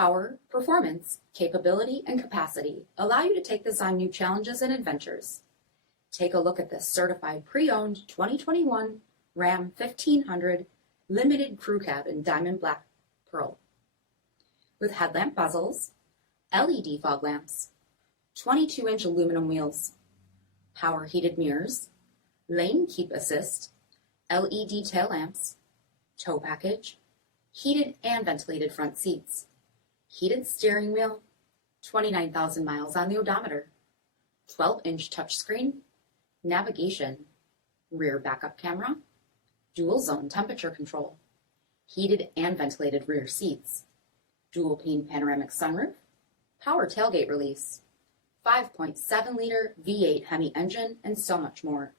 Power, performance, capability, and capacity allow you to take this on new challenges and adventures. Take a look at this certified pre-owned 2021 Ram 1500 Limited Crew Cab in Diamond Black Pearl. With headlamp bezels, LED fog lamps, 22-inch aluminum wheels, power heated mirrors, lane keep assist, LED tail lamps, tow package, heated and ventilated front seats, heated steering wheel, 29,000 miles on the odometer, 12-inch touchscreen, navigation, rear backup camera, dual zone temperature control, heated and ventilated rear seats, dual pane panoramic sunroof, power tailgate release, 5.7-liter V8 HEMI engine, and so much more.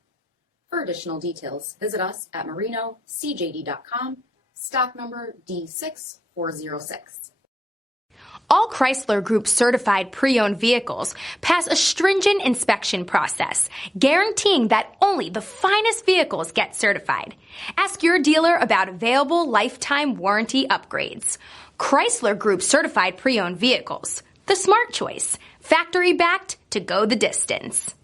For additional details, visit us at marinocjd.com, stock number D6406. All Chrysler Group certified pre-owned vehicles pass a stringent inspection process, guaranteeing that only the finest vehicles get certified. Ask your dealer about available lifetime warranty upgrades. Chrysler Group certified pre-owned vehicles, the smart choice, factory backed to go the distance.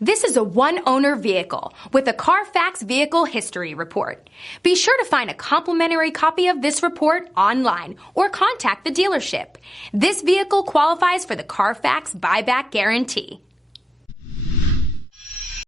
This is a one-owner vehicle with a CARFAX Vehicle History Report. Be sure to find a complimentary copy of this report online or contact the dealership. This vehicle qualifies for the CARFAX Buyback Guarantee.